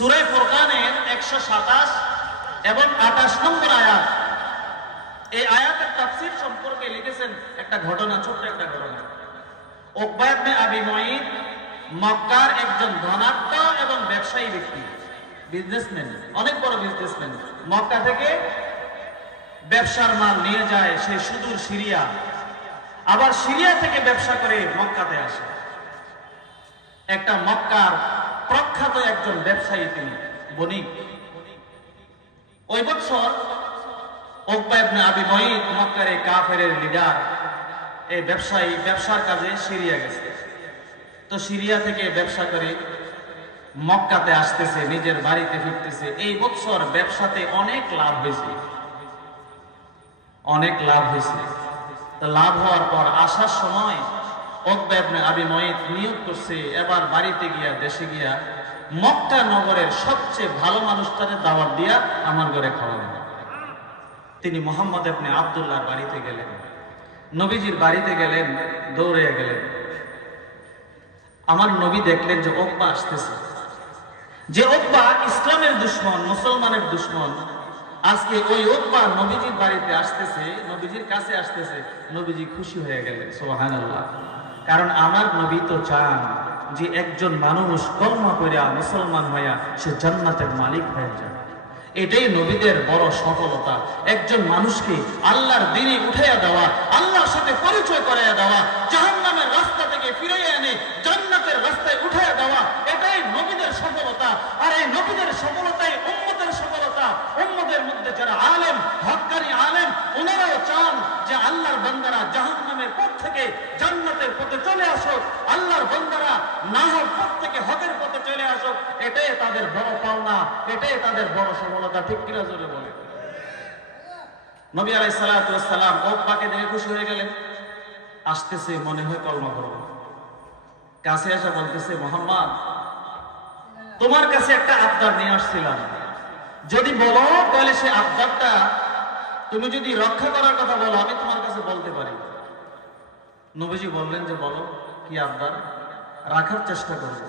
সূরা ফুরকানের 127 এবং 28 নম্বর আয়াত। এই আয়াতের তাফসীর সম্পর্কে লিখেছেন একটা ঘটনা, ছোট্ট একটা ঘটনা। উকবা ইবনে আবি মুঈত মক্কার একজন ধনাঢ্য এবং ব্যবসায়ী ব্যক্তি, বিজনেসম্যান, অনেক বড় বিজনেসম্যান। মক্কা থেকে ব্যবসার মাল নিয়ে যায় সে সুদূর সিরিয়া, আবার সিরিয়া থেকে ব্যবসা করে মক্কাতে আসে। একটা মক্কার প্রখ্যাত একজন ব্যবসায়ী, তিনি বণিক। ওই বছর উকবা ইবনে আবি মুঈত মক্কার এই কাফেরের লিডার, এই ব্যবসায়ী ব্যবসার কাজে সিরিয়া গেছে। তো সিরিয়া থেকে ব্যবসা করে মক্কাতে আসতেছে, নিজের বাড়িতে ফিরতেছে। এই বছর ব্যবসাতে অনেক লাভ হয়েছে, অনেক লাভ হয়েছে। তো লাভ হওয়ার পর আসার সময় উকবা ইবনে আবি মুঈত নিয়ত করছে এবার বাড়িতে গিয়া, দেশে গিয়া মক্কা নগরের সবচেয়ে ভালো মানুষটারে দাওয়াত দিয়া আমার ঘরে খাওয়াবেন। তিনি মুহাম্মদ ইবনে আব্দুল্লাহর বাড়িতে গেলেন, নবীজির বাড়িতে গেলেন, দৌড়ে গেলেন। আমার নবী দেখলেন যে উকবা আসতেছে, যে উকবা ইসলামের দুশমন, মুসলমানের দুশমন। আজকে ওই উকবা নবীজির বাড়িতে আসতেছে, নবীজির কাছে আসতেছে। নবীজি খুশি হয়ে গেলেন, সুবহানাল্লাহ। কারণ আমার নবী তো চান যে একজন মানুষ কলমা কইরা মুসলমান হইয়া সে জান্নাতের মালিক হয়ে যায়। এটাই নবীদের বড় সফলতা। একজন মানুষকে আল্লাহর দ্বীনে উঠাইয়া দেওয়া, আল্লাহর সাথে পরিচয় করাইয়া দেওয়া, জাহান্নামের রাস্তা থেকে ফিরাইয়া এনে জান্নাতের রাস্তায় উঠাইয়া দেওয়া, এটাই নবীদের সফলতা। আর এই নবীদের সফলতাই উম্মতের সফলতা। উম্মতের মধ্যে যারা আলেম, হক্কানি আলেম, ওনারাও চান যে আল্লাহর বান্দারা জাহান্নামের পথ থেকে জান্নাতের পথে চলে আসুক, আল্লাহর বান্দারা না হক পথ থেকে হকের পথে চলে আসুক। এটাই তাদের বড় পাওনা, এটাই তাদের বড় সফলতা। ঠিক কিনা জোরে বলে? নবী আলাইহিস সালাতু ওয়াস সালাম উকবাকে দেখে খুশি হয়ে গেলেন। আসতেছে, মনে হয় কলমা করব। কাছে এসে বলতেছে, মুহাম্মদ, তোমার কাছে একটা আবদার নিয়ে আসছিলাম, যদি বলো তাহলে সে আবদারটা তুমি যদি রক্ষা করার কথা বলো আমি তোমার কাছে বলতে পারি। নবীজি বললেন যে বলো, কি আবদার? রাখার চেষ্টা করব।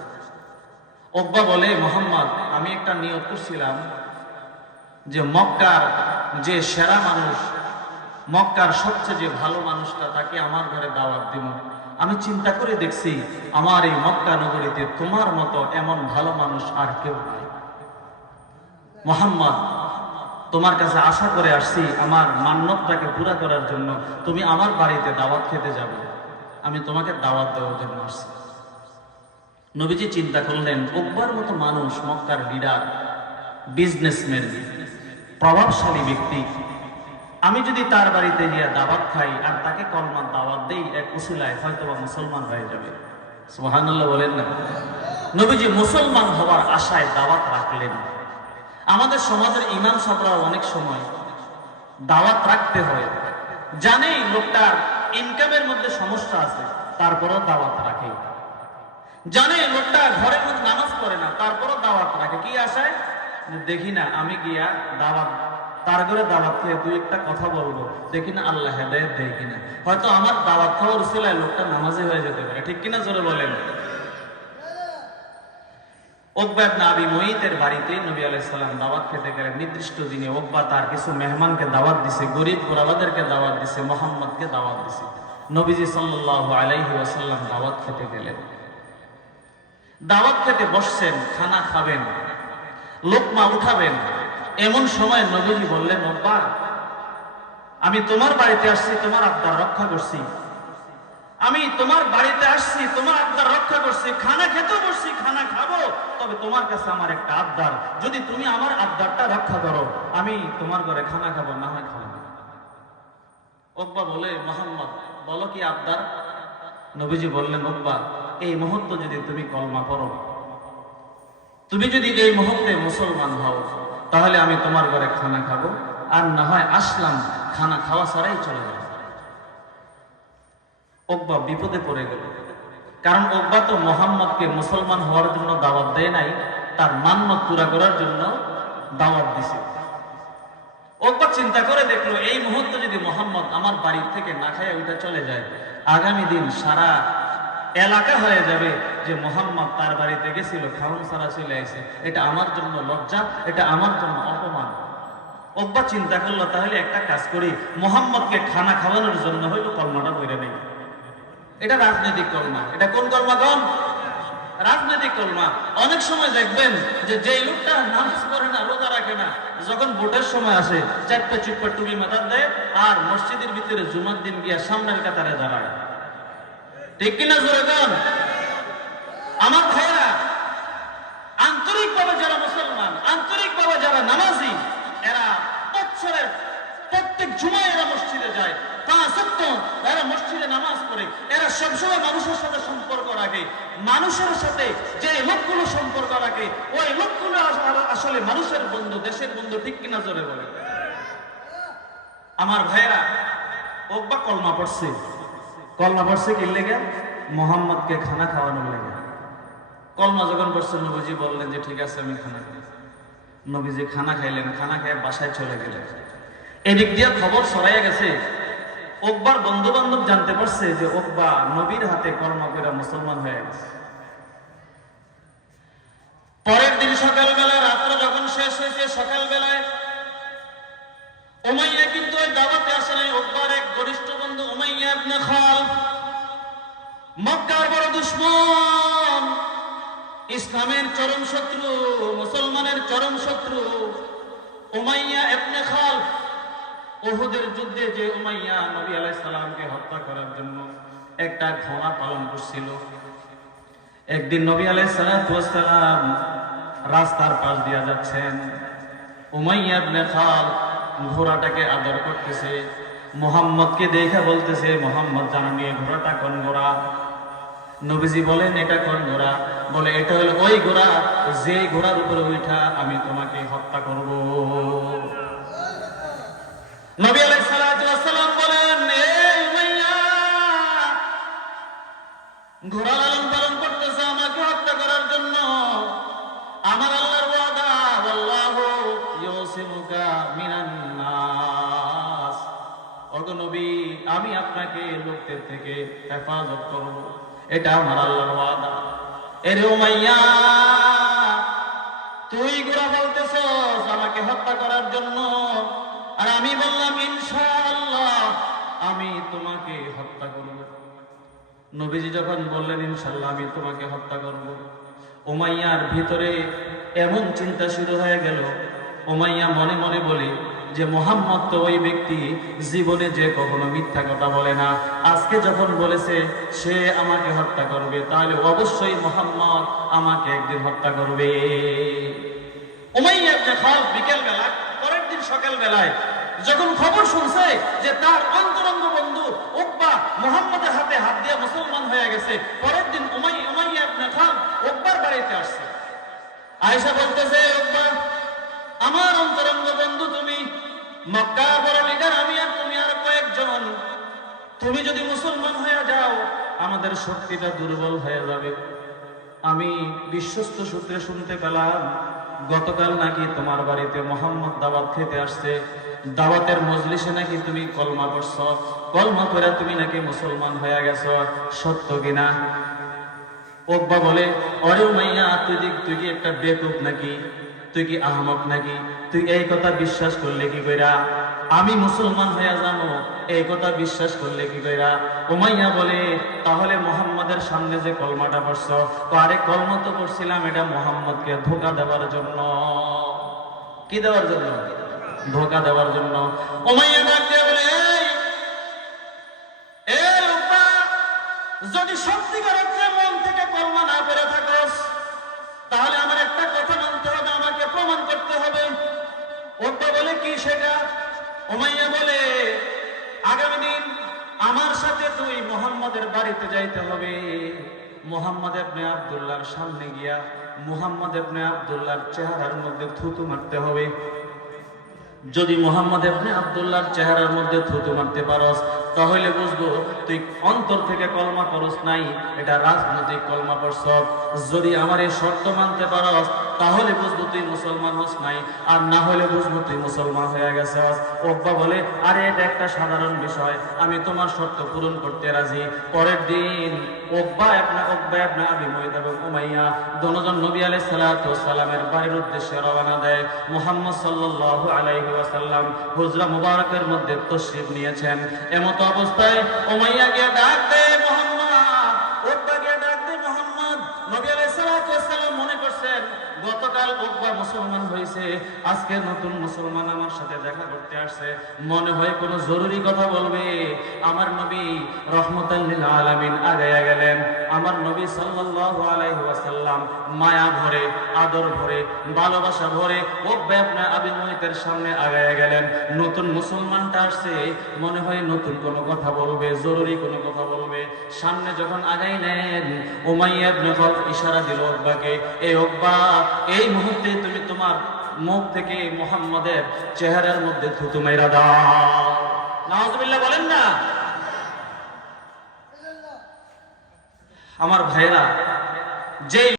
উকবা বলে, মুহাম্মদ, আমি একটা নিয়ত করছিলাম যে মক্কার যে সেরা মানুষ, মক্কার সবচেয়ে যে ভালো মানুষটা, তাকে আমার ঘরে দাওয়াত দিব। আমি চিন্তা করে দেখছি আমার এই মক্কা নগরীতে তোমার মতো এমন ভালো মানুষ আর কেউ নাই। মুহাম্মদ, তোমার কাছে আশা করে আসছি আমার মান্যতটাকে পুরা করার জন্য। তুমি আমার বাড়িতে দাওয়াত খেতে যাবে, আমি তোমাকে দাওয়াত দেওয়ার জন্য আসছি। নবীজি চিন্তা করলেন, উকবার মতো মানুষ, মক্কার লিডার, বিজনেসম্যান, প্রভাবশালী ব্যক্তি, আমি যদি তার বাড়িতে গিয়ে দাওয়াত খাই আর তাকে কলমার দাওয়াত দেই, এক উসিলায় হয়তোবা মুসলমান হয়ে যাবে। সুবহানাল্লাহ বলেন না? নবীজি মুসলমান হওয়ার আশায় দাওয়াত রাখলেন। আমাদের সমাজের ইমাম সাহেবরা অনেক সময় দাওয়াত রাখতে হয়, জানে লোকটার ইনকামের মধ্যে সমস্যা আছে, তারপরও দাওয়াত রাখে। জানে লোকটা ঘরের মধ্যে নামাজ পড়ে না, তারপরও দাওয়াত রাখে। কি আশায়? দেখি না আমি গিয়া দাওয়াত, তার ঘরে দাওয়াত খেয়ে দুই একটা কথা বলবো, দেখি না আল্লাহ হেদায়েত দেয় কিনা, হয়তো আমার দাওয়াত খাওয়ার উসিলায় লোকটা নামাজি হয়ে যেতে পারে। ঠিক কিনা জোরে বলেন? উকবা ইবনে আবি মুঈতের বাড়িতে নবী আলাইহিস সালাম দাওয়াত খেতে গেলেন। নির্দিষ্ট দিনে উকবা তার কিছু মেহমানকে দাওয়াত দিছে, গরিব গোরাবাদেরকে দাওয়াত দিছে, মুহাম্মদকে দাওয়াত দিছে। নবীজি সাল্লাল্লাহু আলাইহি ওয়াসাল্লাম দাওয়াত খেতে গেলেন। দাওয়াত খেতে বসছেন, খানা খাবেন, লোকমা উঠাবেন। এমন সময় নবীজি বললেন, উকবা, আমি তোমার বাড়িতে আসছি, তোমার আবদার রক্ষা করছি। আমি তোমার বাড়িতে আসছি, তোমার আবদার রক্ষা করছি, খানা খেতেও বসছি, খানা খাবো। তবে তোমার কাছে আমার একটা আবদার, যদি তুমি আমার আবদারটা রক্ষা করো আমি তোমার ঘরে খানা খাবো, না হয় খাবো না। উকবা বলে, মুহাম্মদ, বলো কি আবদার? নবীজি বললেন, উকবা, এই মুহূর্তে যদি তুমি কলমা পড়ো, তুমি যদি এই মুহূর্তে মুসলমান হও, তাহলে আমি তোমার ঘরে খানা খাবো, আর না হয় আসলাম, খানা খাওয়া ছাড়াই চলে যাবো। উকবা বিপদে পড়ে গেল, কারণ উকবা তো মুহাম্মদকে মুসলমান হওয়ার জন্য দাওয়াত দেয় নাই, তার মান্যত পুরা করার জন্য দাওয়াত দিছে। উকবা চিন্তা করে দেখলো, এই মুহূর্তে যদি মুহাম্মদ আমার বাড়ি থেকে না খাইয়া ওইটা চলে যায়, আগামী দিন সারা এলাকা হয়ে যাবে যে মোহাম্মদ তার বাড়িতে গেছিল, খাওন সারা চলে আসে, এটা আমার জন্য লজ্জা, এটা আমার জন্য অপমান। উকবা চিন্তা করলো, তাহলে একটা কাজ করি, মোহাম্মদকে খানা খাওয়ানোর জন্য হইলো কলমাটা বইরে নেই। এটা রাজনৈতিক কলমা। এটা কোন কলমা? কোন রাজনৈতিক কলমা। অনেক সময় দেখবেন যে যেই লোকটা নামাজ পড়ে না, রোজা রাখে না, যখন ভোটের সময় আসে চারটে চুপ্পা টুপি মাথার দেয় আর মসজিদের ভিতরে জুমার দিন গিয়া সামনের কাতারে দাঁড়ায়। ঠিক কিনা জোরে কোন? আমার ভাইরা, আন্তরিকভাবে যারা মুসলমান, আন্তরিকভাবে যারা নামাজি, এরা বছরের প্রত্যেক জুমায় এরা মসজিদে যায়, 5 ওয়াক্ত এরা মসজিদে নামাজ পড়ে, এরা সবসময় মানুষের সাথে সম্পর্ক রাখে। মানুষের সাথে যে লোকগুলো সম্পর্ক রাখে, ওই লোকগুলো আসলে মানুষের বন্ধু, দেশের বন্ধু। ঠিক কিনা জোরে বলে? আমার ভাইরা, উকবা কলমা পড়ছে। কলমা পড়ছে কি লেগে? মোহাম্মদকে খানা খাওয়ানোর লেগে। কলমা যখন পড়ছে, নবীজি বললেন যে ঠিক আছে আমি খানা খাই। নবীজি খানা খাইলেন, খানা খেয়ে বাসায় চলে গেলেন। এদিক দিয়ে খবর ছড়াইয়া গেছে, উকবার বন্ধু বান্ধব জানতে পারছে যে উকবা নবীর হাতে কলমা পড়ে মুসলমান হয়ে গেছে। পরের দিন সকালবেলায়, রাত্র যখন শেষ হয়েছে, সকালবেলায় উমাইয়া কিন্তু ওই দাওয়াতে আসে নাই। উকবার এক ঘনিষ্ঠ বন্ধু উমাইয়া ইবনে খালদ, মক্কার বড় দুশমন, ইসলামের চরম শত্রু, মুসলমানের চরম শত্রু উমাইয়া ইবনে খালদ। উহুদের যুদ্ধে যে উমাইয়া নবী আলাইহিস সালামকে হত্যা করার জন্য একটা ঘোড়া পালন করছিল, একদিন নবী আলাইহিস সালাম রাস্তার পাশ দিয়ে যাচ্ছেন, উমাইয়া ইবনে খালদ ঘোড়াটাকে আদর করতেছে, মুহাম্মদকে দেখে বলতেছে, মুহাম্মদ জানেন এই ঘোড়াটা কোন ঘোড়া? নবীজি বলেন এটা কোন ঘোড়া? বলে এটা হলো ওই ঘোড়া যে ঘোড়ার উপরে উঠা আমি তোমাকে হত্যা করব। নবী আলাইহিস সালাম বলেন, এই উমাইয়া, ঘোড়া লালন পালন করতেছে আমাকে হত্যা করার জন্য। আমার আল্লাহর ওয়াদা, আল্লাহু ইউসিমুকা মিনান নাস, ওগো নবী আমি আপনাকে লোকদের থেকে হেফাজত করব, এটা আমার আল্লাহর ওয়াদা। এরে উমাইয়া, তুই ঘোড়া বলতেছস আমাকে হত্যা করার জন্য, আর আমি বললাম ইনশাআল্লাহ আমি তোমাকে হত্যা করব। নবীজি যখন বললেন ইনশাআল্লাহ আমি তোমাকে হত্যা করব, উমাইয়ার ভিতরে এমন চিন্তা শুরু হয়ে গেল। উমাইয়া মনে মনে বলে যে মুহাম্মদ তো ওই ব্যক্তি জীবনে যে কখনো মিথ্যা কথা বলে না, আজকে যখন বলেছে সে আমাকে হত্যা করবে, তাহলে অবশ্যই মুহাম্মদ আমাকে একদিন হত্যা করবে। উমাইয়া ইবনে খালদ বিকেল বেলায়, পরের দিন সকাল বেলায় যখন খবর শুনছে যে তার অন্তরঙ্গ বন্ধু উকবা মুহাম্মদের হাতে হাত দিয়ে মুসলমান হয়ে গেছে, পরের দিন উমাইয়া ইবনে খালদ উকবার বাড়িতে আসছে। আয়েশা বলতেছে, উকবা আমার অন্তরঙ্গ বন্ধু, তুমি মক্কার বড় লিডার, আমি আর তুমি আর কয়েকজন, তুমি যদি মুসলমান হয়ে যাও আমাদের শক্তিটা দুর্বল হয়ে যাবে। আমি বিশ্বস্ত সূত্রে শুনতে পেলাম গতকাল নাকি তোমার বাড়িতে মুহাম্মদ দাওয়াত খেতে আসছে, দাওয়াতের মজলিসে নাকি তুমি কলমা পড়ছ, কলমা পড়ে তুমি নাকি মুসলমান হয়ে গেছো, সত্য কিনা? উকবা বলে, অরে উমাইয়া, তুই কি একটা বেকুব নাকি? তুই কি আহমক নাকি? তুই এই কথা বিশ্বাস করলে কি কইরা আমি মুসলমান হয়ে যাবো? এই কথা বিশ্বাস করলে কি কইরা? উমাইয়া বলে, তাহলে মুহাম্মাদের সামনে যে কলমাটা পড়ছ, আরে কলমা তো পড়ছিলাম এটা মুহাম্মদকে ধোঁকা দেওয়ার জন্য। কি দেওয়ার জন্য? ধোঁকা দেওয়ার জন্য। উমাইয়া ডাক দিয়ে বলে, এই উকবা, যদি সত্যিকার অর্থে মন থেকে কলমা না পড়ে থাকস তাহলে আমার একটা কথা মানতে হবে, আমাকে প্রমাণ করতে হবে। উকবা বলে, কি সেটা? উমাইয়া বলে, আগামী দিন আমার সাথে তুই মুহাম্মাদের বাড়িতে যাইতে হবে, মুহাম্মদ ইবনে আব্দুল্লাহর সামনে গিয়া মুহাম্মদ ইবনে আব্দুল্লাহর চেহারার মধ্যে থুতু মারতে হবে। যদি মুহাম্মদ ইবনে আব্দুল্লাহর চেহারার মধ্যে থুতু মারতে পারস তাহলে বুঝবো তুই অন্তর থেকে কলমা পড়স নাই, এটা রাজনৈতিক কলমা পড়ছ। যদি আমার এই শর্ত মানতে পারস তাহলে বুঝবো তুই মুসলমান হস নাই, আর না হলে বুঝবো তুই মুসলমান হয়ে গেছস। উকবা বলে, আরে এটা একটা সাধারণ বিষয়, আমি তোমার শর্ত পূরণ করতে রাজি। পরের দিন উকবা ইবনে আবি মুয়ত এবং উমাইয়া দুজন নবী আলাইহিস সালাতু ওয়াস সালামের বাড়ির উদ্দেশ্যে রওনা দেয়। মুহাম্মদ সাল্লাল্লাহু আলাইহি ওয়াসাল্লাম হুজরা মুবারকের মধ্যে তশরিফ নিয়েছেন। এমত অবস্থায় উমাইয়া গিয়ে ডাক দেয় মুহাম্মদ, উকবা গিয়ে ডাক দেয় মুহাম্মদ। নবী আলাইহিস সালাতু ওয়াস সালাম মনে করছেন গতকাল উকবা মুসলমান হয়েছে, আজকে নতুন মুসলমান আমার সাথে দেখা করতে আসছে, মনে হয় কোনো জরুরি কথা বলবে। আমার নবী রহমতাল লিল আলামিন আগায়া গেলেন। আমার নবী সাল্লাল্লাহু আলাইহি ওয়াসাল্লাম মায়া ভরে, আদর ভরে, ভালোবাসা ভরে উকবা ইবনে আবি মুয়তের সামনে আগায়া গেলেন। নতুন মুসলমানটা আসছে, মনে হয় নতুন কোনো কথা বলবে, জরুরি কোনো কথা বলবে। সামনে যখন আগাইলেন, উমাইয়া ইবনে খালফ ইশারা দিল উকবাকে, এই উকবা, এই মুহূর্তে তুমি তোমার মুখ থেকে মুহাম্মাদের চেহারার মধ্যে থুতু মাইরা দাও। নাউজুবিল্লাহ বলেন না। আমার ভাইরা, যে